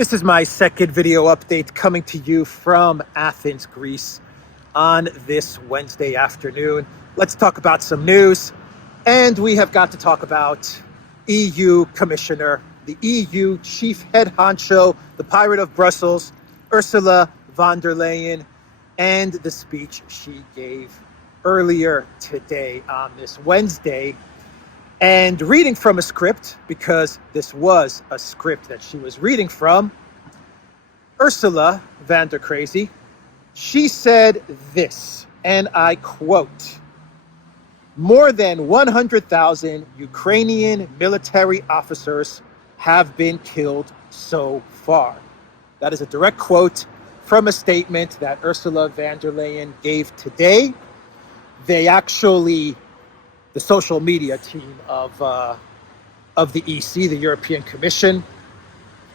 This is my second video update coming to you from Athens, Greece on this Wednesday afternoon. Let's talk about some news. And we have got to talk about EU Commissioner, the EU Chief Head Honcho, the Pirate of Brussels, Ursula von der Leyen, and the speech she gave earlier today on this Wednesday. And reading from a script, because this was a script that she was reading from, Ursula von der Crazy, she said this, and I quote, "More than 100,000 Ukrainian military officers have been killed so far." That is a direct quote from a statement that Ursula von der Leyen gave today. They actually, the social media team of the EC, the European Commission,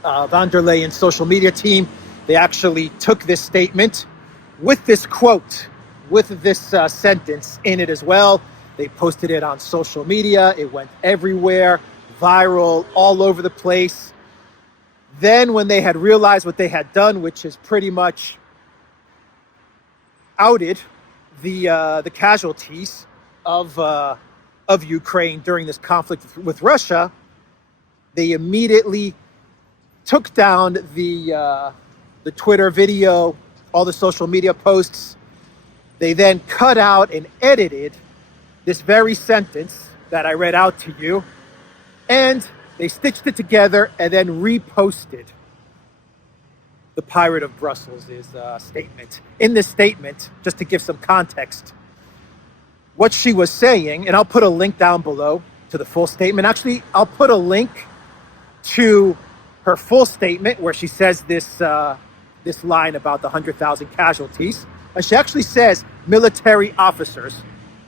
von der Leyen's social media team, they actually took this statement with this quote, with this sentence in it as well. They posted it on social media. It went everywhere, viral, all over the place. Then when they had realized what they had done, which is pretty much outed the casualties of Ukraine during this conflict with Russia, they immediately took down the Twitter video, all the social media posts. They then cut out and edited this very sentence that I read out to you, and they stitched it together and then reposted the Pirate of Brussels' statement. In this statement, just to give some context, what she was saying, and I'll put a link down below to the full statement. Actually, I'll put a link to her full statement where she says this line about the 100,000 casualties. And she actually says military officers.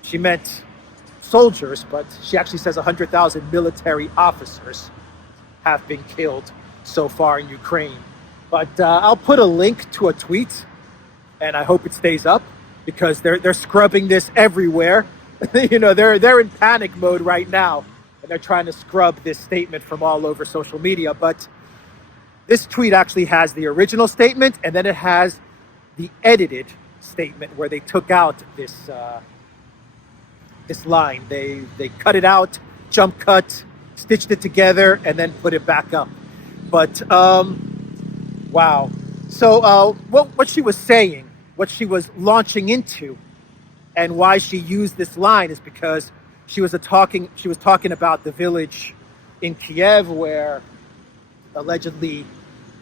She meant soldiers, but she actually says 100,000 military officers have been killed so far in Ukraine. But I'll put a link to a tweet, and I hope it stays up, because they're scrubbing this everywhere. You know, they're in panic mode right now, and they're trying to scrub this statement from all over social media. But this tweet actually has the original statement, and then it has the edited statement where they took out this line. They cut it out, jump cut, stitched it together, and then put it back up. But wow. So what she was saying, what she was launching into, and why she used this line is because she was talking about the village in Kiev where allegedly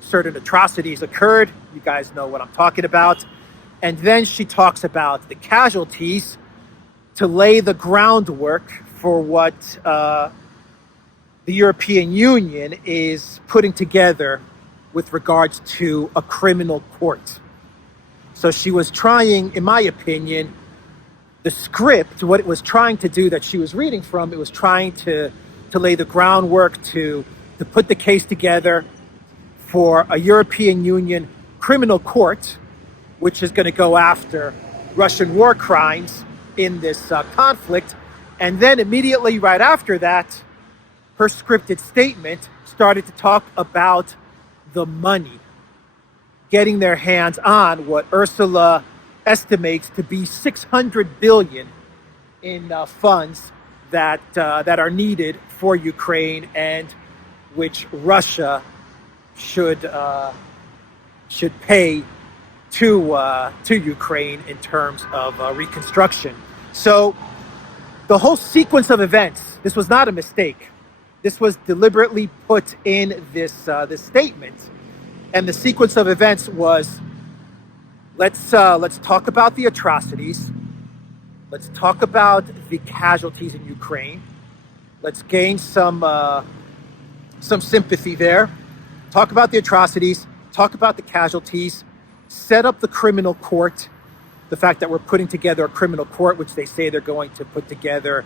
certain atrocities occurred. You guys know what I'm talking about. And then she talks about the casualties to lay the groundwork for what the European Union is putting together with regards to a criminal court. So she was trying, in my opinion, the script, what it was trying to do that she was reading from, it was trying to lay the groundwork to put the case together for a European Union criminal court, which is going to go after Russian war crimes in this conflict. And then immediately right after that, her scripted statement started to talk about the money, getting their hands on what Ursula estimates to be 600 billion in funds that are needed for Ukraine, and which Russia should pay to Ukraine in terms of reconstruction. So the whole sequence of events, this was not a mistake. This was deliberately put in this statement. And the sequence of events was, let's talk about the atrocities. Let's talk about the casualties in Ukraine. Let's gain some sympathy there. Talk about the atrocities. Talk about the casualties. Set up the criminal court. The fact that we're putting together a criminal court, which they say they're going to put together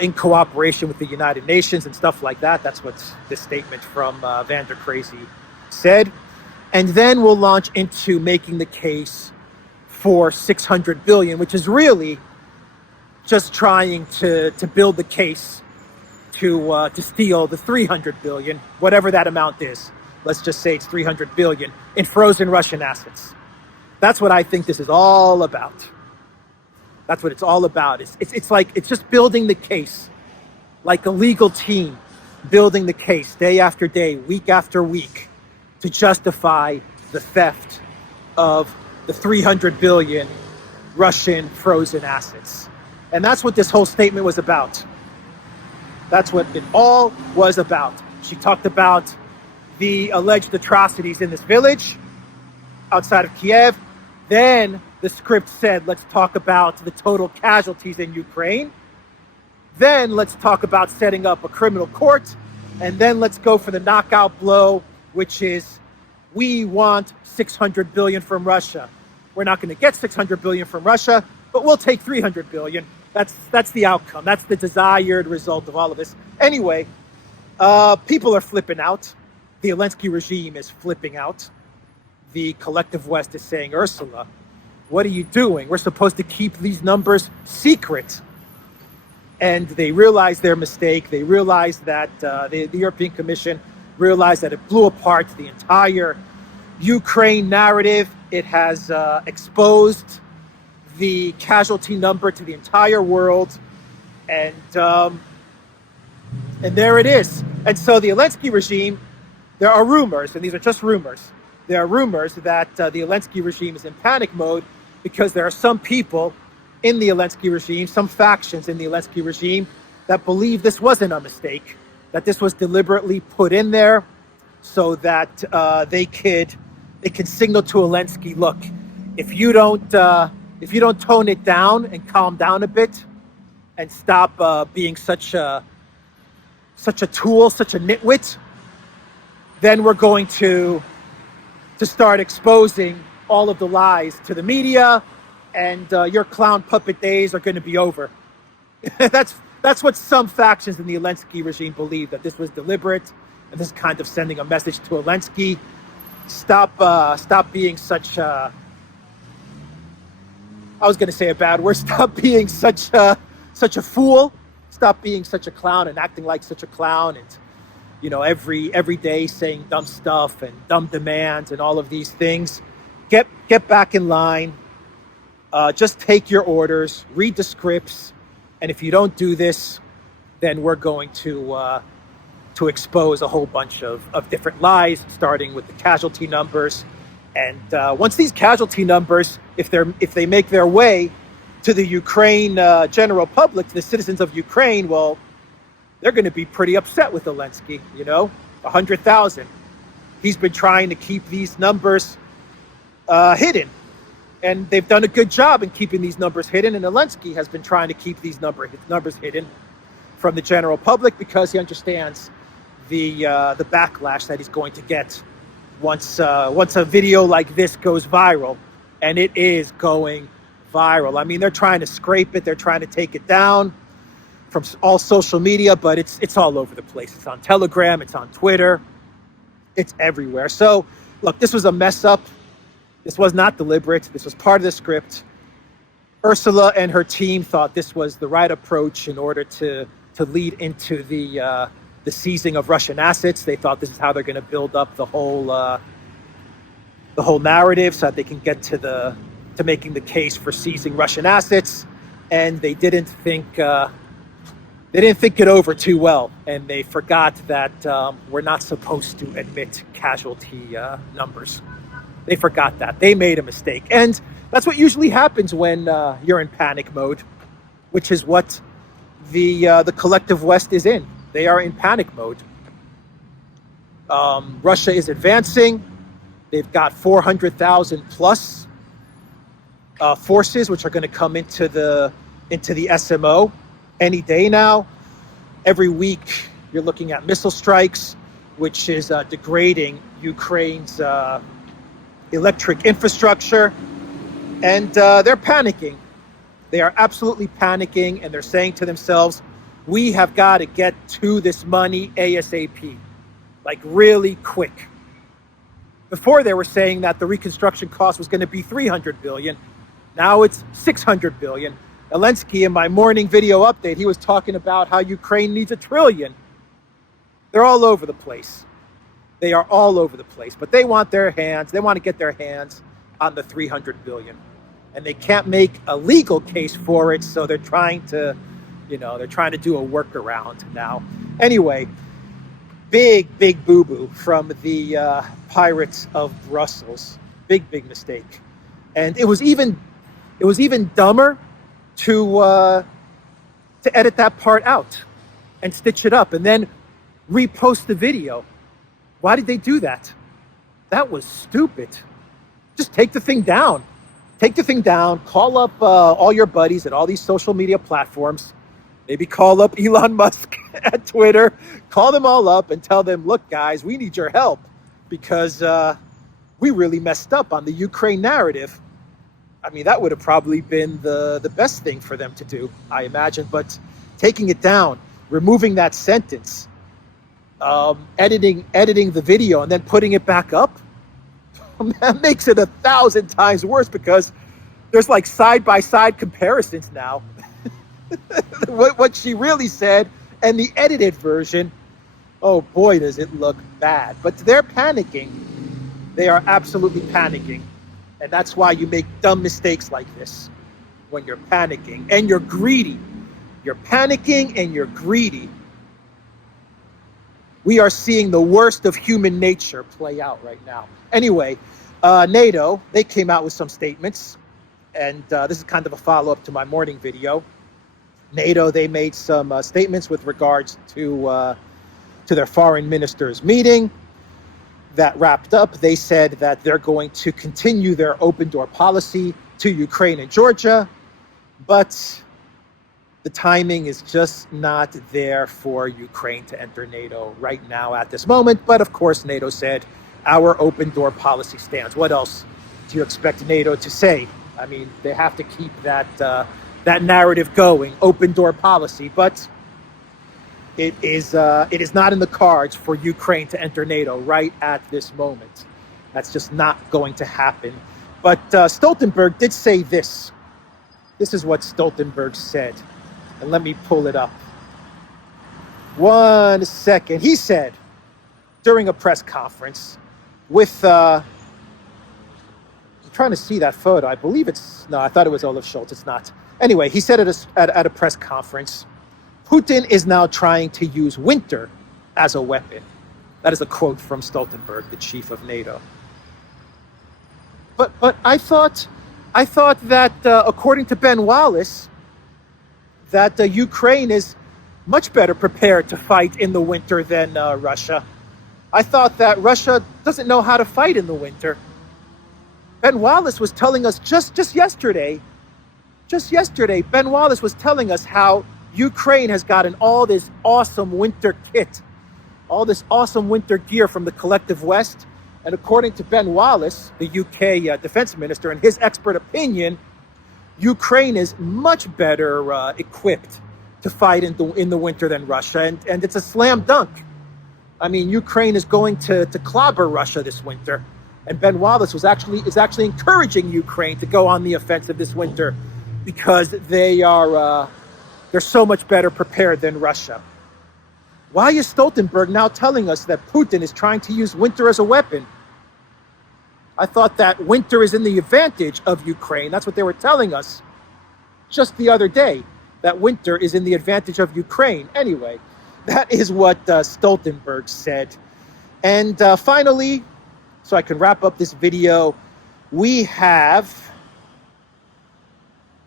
in cooperation with the United Nations and stuff like that. That's what this statement from von der Crazy said. And then we'll launch into making the case for 600 billion, which is really just trying to build the case to steal the 300 billion, whatever that amount is. let's just say it's 300 billion in frozen Russian assets. That's what I think this is all about. That's what it's all about. It's like, it's just building the case, like a legal team building the case day after day, week after week, to justify the theft of the 300 billion Russian frozen assets. And that's what this whole statement was about. That's what it all was about. She talked about the alleged atrocities in this village outside of Kiev. Then the script said, let's talk about the total casualties in Ukraine. Then let's talk about setting up a criminal court. And then let's go for the knockout blow, which is, we want 600 billion from Russia. We're not going to get 600 billion from Russia, but we'll take 300 billion. That's the outcome. That's the desired result of all of this. Anyway, people are flipping out. The Zelensky regime is flipping out. The collective West is saying, Ursula, what are you doing? We're supposed to keep these numbers secret. And they realized their mistake. They realized that the European Commission realized that it blew apart the entire Ukraine narrative. It has exposed the casualty number to the entire world. And there it is. And so the Zelensky regime, there are rumors, and these are just rumors. There are rumors that the Zelensky regime is in panic mode because there are some people in the Zelensky regime, some factions in the Zelensky regime, that believe this wasn't a mistake, that this was deliberately put in there so that they could signal to Zelensky, look, if you don't tone it down and calm down a bit and stop being such a tool, such a nitwit, then we're going to start exposing all of the lies to the media, and your clown puppet days are going to be over. That's what some factions in the Zelensky regime believe, that this was deliberate, and this is kind of sending a message to Zelensky. Stop being such a, I was going to say a bad word, stop being such a fool. Stop being such a clown and acting like such a clown, and every day saying dumb stuff and dumb demands and all of these things. Get back in line. Just take your orders, read the scripts, and if you don't do this, then we're going to expose a whole bunch of different lies, starting with the casualty numbers. And once these casualty numbers, if they make their way to the Ukraine general public, to the citizens of Ukraine, well, they're going to be pretty upset with Zelensky. 100,000. He's been trying to keep these numbers hidden. And they've done a good job in keeping these numbers hidden. And Zelensky has been trying to keep these numbers hidden from the general public because he understands the backlash that he's going to get once a video like this goes viral. And it is going viral. I mean, they're trying to scrape it. They're trying to take it down from all social media, but it's all over the place. It's on Telegram. It's on Twitter. It's everywhere. So, look, this was a mess up. This was not deliberate. This was part of the script. Ursula and her team thought this was the right approach in order to lead into the seizing of Russian assets. They thought this is how they're going to build up the whole narrative so that they can get to making the case for seizing Russian assets. And they didn't think it over too well, and they forgot that we're not supposed to admit casualty numbers. They forgot that. They made a mistake. And that's what usually happens when you're in panic mode, which is what the collective West is in. They are in panic mode. Russia is advancing. They've got 400,000 plus forces, which are going to come into the SMO any day now. Every week, you're looking at missile strikes, which is degrading Ukraine's electric infrastructure. And they're panicking. They are absolutely panicking, and they're saying to themselves, we have got to get to this money ASAP, like really quick. Before they were saying that the reconstruction cost was going to be 300 billion. Now it's 600 billion. Zelensky, in my morning video update, he was talking about how Ukraine needs $1 trillion. They're all over the place. They are all over the place, but they want to get their hands on the 300 billion. And they can't make a legal case for it, so they're trying to do a workaround now. Anyway, big boo-boo from the pirates of Brussels. Big mistake. And it was even dumber to edit that part out and stitch it up and then repost the video. Why did they do that? That was stupid. Just take the thing down. Take the thing down, call up all your buddies at all these social media platforms, maybe call up Elon Musk at Twitter, call them all up and tell them, look, guys, we need your help because we really messed up on the Ukraine narrative. I mean, that would have probably been the best thing for them to do, I imagine, but taking it down, removing that sentence, editing the video and then putting it back up, that makes it 1,000 times worse because there's like side-by-side comparisons now. what she really said and the edited version, oh boy, does it look bad. But they're panicking. They are absolutely panicking. And that's why you make dumb mistakes like this when you're panicking and you're greedy. You're panicking and you're greedy. We are seeing the worst of human nature play out right now. Anyway, NATO, they came out with some statements, and this is kind of a follow-up to my morning video. NATO, they made some statements with regards to their foreign ministers' meeting that wrapped up. They said that they're going to continue their open door policy to Ukraine and Georgia, but the timing is just not there for Ukraine to enter NATO right now at this moment. But of course, NATO said our open door policy stands. What else do you expect NATO to say? I mean, they have to keep that narrative going, open door policy. But it is not in the cards for Ukraine to enter NATO right at this moment. That's just not going to happen. But Stoltenberg did say this. This is what Stoltenberg said. And let me pull it up. 1 second. He said during a press conference with, I'm trying to see that photo. I believe I thought it was Olaf Scholz. It's not. Anyway, he said at a press conference, Putin is now trying to use winter as a weapon. That is a quote from Stoltenberg, the chief of NATO. But I thought that according to Ben Wallace, that Ukraine is much better prepared to fight in the winter than Russia. I thought that Russia doesn't know how to fight in the winter. Ben Wallace was telling us just yesterday, Ben Wallace was telling us how Ukraine has gotten all this awesome winter kit, all this awesome winter gear from the collective West. And according to Ben Wallace, the UK defense minister, in his expert opinion, Ukraine is much better equipped to fight in the winter than Russia, and it's a slam dunk. I mean, Ukraine is going to clobber Russia this winter, and Ben Wallace is actually encouraging Ukraine to go on the offensive this winter because they're so much better prepared than Russia. Why is Stoltenberg now telling us that Putin is trying to use winter as a weapon? I thought that winter is in the advantage of Ukraine. That's what they were telling us just the other day, that winter is in the advantage of Ukraine. Anyway, that is what Stoltenberg said. And finally, so I can wrap up this video, we have,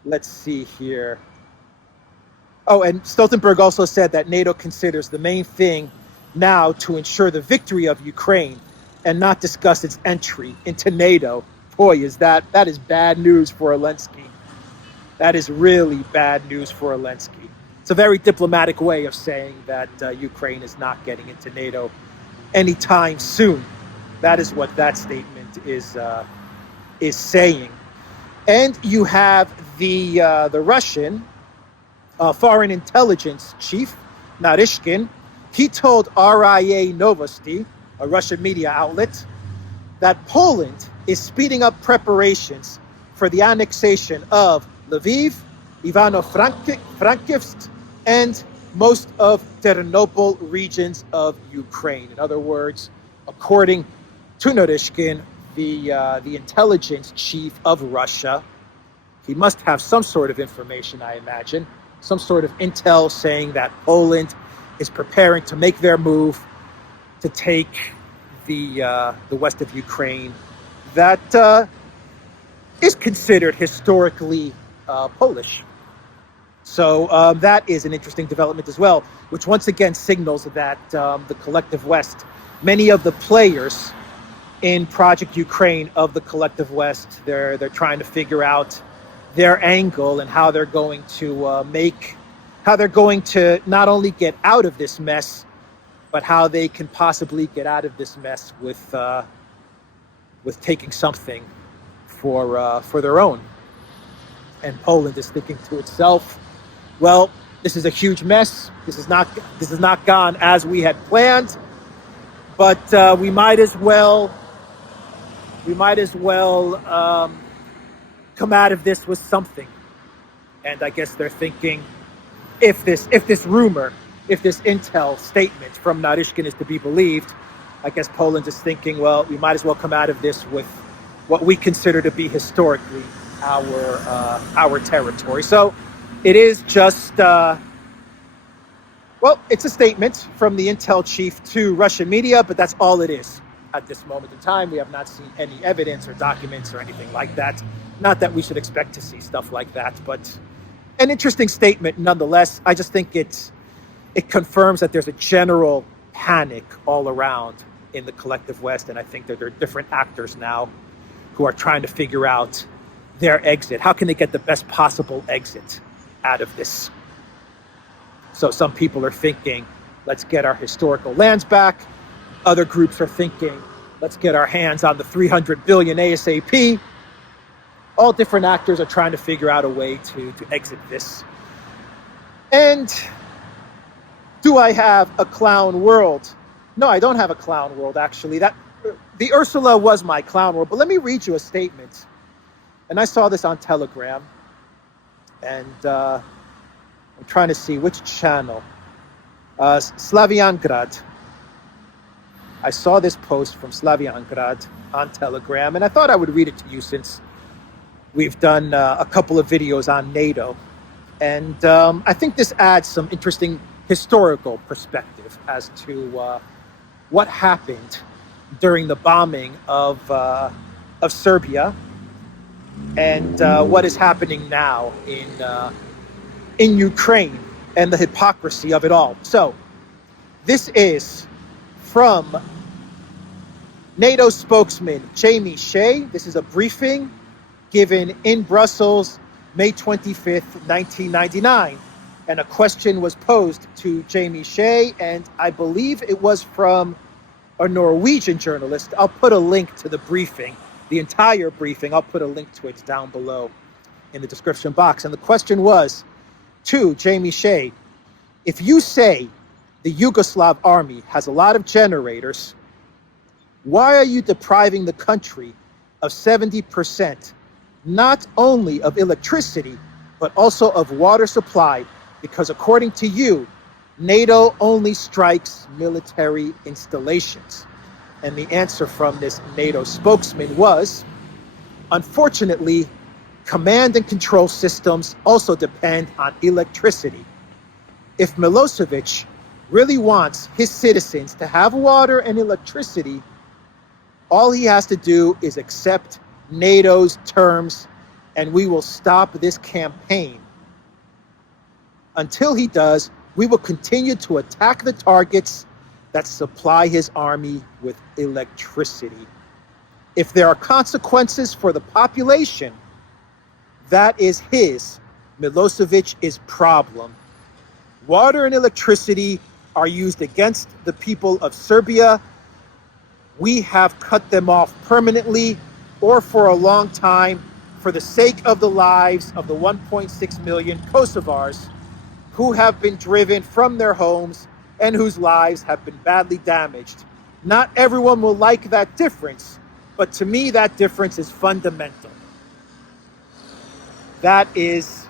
let's see here. Oh, and Stoltenberg also said that NATO considers the main thing now to ensure the victory of Ukraine and not discuss its entry into NATO. Boy, that is bad news for Zelensky. That is really bad news for Zelensky. It's a very diplomatic way of saying that Ukraine is not getting into NATO anytime soon. That is what that statement is saying. And you have the Russian foreign intelligence chief, Naryshkin. He told RIA Novosti, a Russian media outlet, that Poland is speeding up preparations for the annexation of Lviv, Ivano-Frankivsk, and most of Ternopil regions of Ukraine. In other words, according to Naryshkin, the intelligence chief of Russia. He must have some sort of information, I imagine, some sort of intel saying that Poland is preparing to make their move to take the west of Ukraine that is considered historically Polish. So that is an interesting development as well, which once again signals that the collective West, many of the players in Project Ukraine of the collective West, they're trying to figure out their angle and how they're going to not only get out of this mess, but how they can possibly get out of this mess with taking something for their own. And Poland is thinking to itself, well, this is a huge mess. This is not gone as we had planned, but we might as well come out of this with something. And I guess they're thinking, if this rumor, if this intel statement from Naryshkin is to be believed, I guess Poland is thinking, well, we might as well come out of this with what we consider to be historically our territory. So it is just, it's a statement from the intel chief to Russian media, but that's all it is at this moment in time. We have not seen any evidence or documents or anything like that. Not that we should expect to see stuff like that, but an interesting statement nonetheless. I just think it confirms that there's a general panic all around in the collective West, and I think that there are different actors now who are trying to figure out their exit. How can they get the best possible exit out of this? So some people are thinking, let's get our historical lands back. Other groups are thinking, let's get our hands on the 300 billion ASAP. All different actors are trying to figure out a way to exit this. And do I have a clown world? No, I don't have a clown world, actually. The Ursula was my clown world. But let me read you a statement. And I saw this on Telegram. And I'm trying to see which channel. Slaviangrad. I saw this post from Slaviangrad on Telegram. And I thought I would read it to you since we've done a couple of videos on NATO. And I think this adds some interesting historical perspective as to what happened during the bombing of Serbia and what is happening now in Ukraine and the hypocrisy of it all. So this is from NATO spokesman Jamie Shea. This is a briefing given in Brussels, May 25th, 1999. And a question was posed to Jamie Shea, and I believe it was from a Norwegian journalist. I'll put a link to the briefing, the entire briefing. I'll put a link to it down below in the description box. And the question was to Jamie Shea, if you say the Yugoslav army has a lot of generators, why are you depriving the country of 70%, not only of electricity, but also of water supply? Because according to you, NATO only strikes military installations. And the answer from this NATO spokesman was, unfortunately, command and control systems also depend on electricity. If Milosevic really wants his citizens to have water and electricity, all he has to do is accept NATO's terms, and we will stop this campaign. Until he does, we will continue to attack the targets that supply his army with electricity. If there are consequences for the population, that is Milosevic's problem. Water and electricity are used against the people of Serbia. We have cut them off permanently or for a long time for the sake of the lives of the 1.6 million Kosovars who have been driven from their homes and whose lives have been badly damaged. Not everyone will like that difference, but to me that difference is fundamental. That is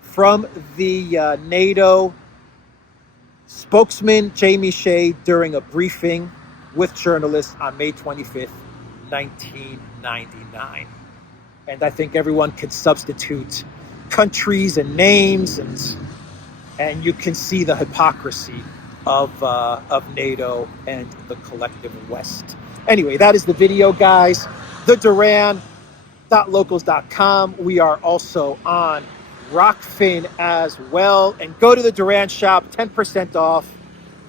from the NATO spokesman Jamie Shea during a briefing with journalists on May 25th, 1999. And I think everyone can substitute countries and names, and you can see the hypocrisy of NATO and the collective West. Anyway, that is the video, guys. The Duran.locals.com. We are also on Rockfin as well. And go to the Duran shop, 10% off.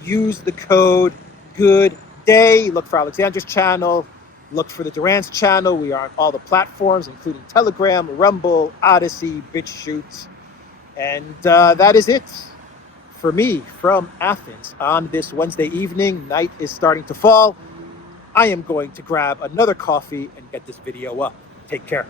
Use the code Good Day. Look for Alexander's channel. Look for the Duran's channel. We are on all the platforms, including Telegram, Rumble, ODYSEE, BitChute. And that is it for me from Athens on this Wednesday evening. Night is starting to fall. I am going to grab another coffee and get this video up. Take care.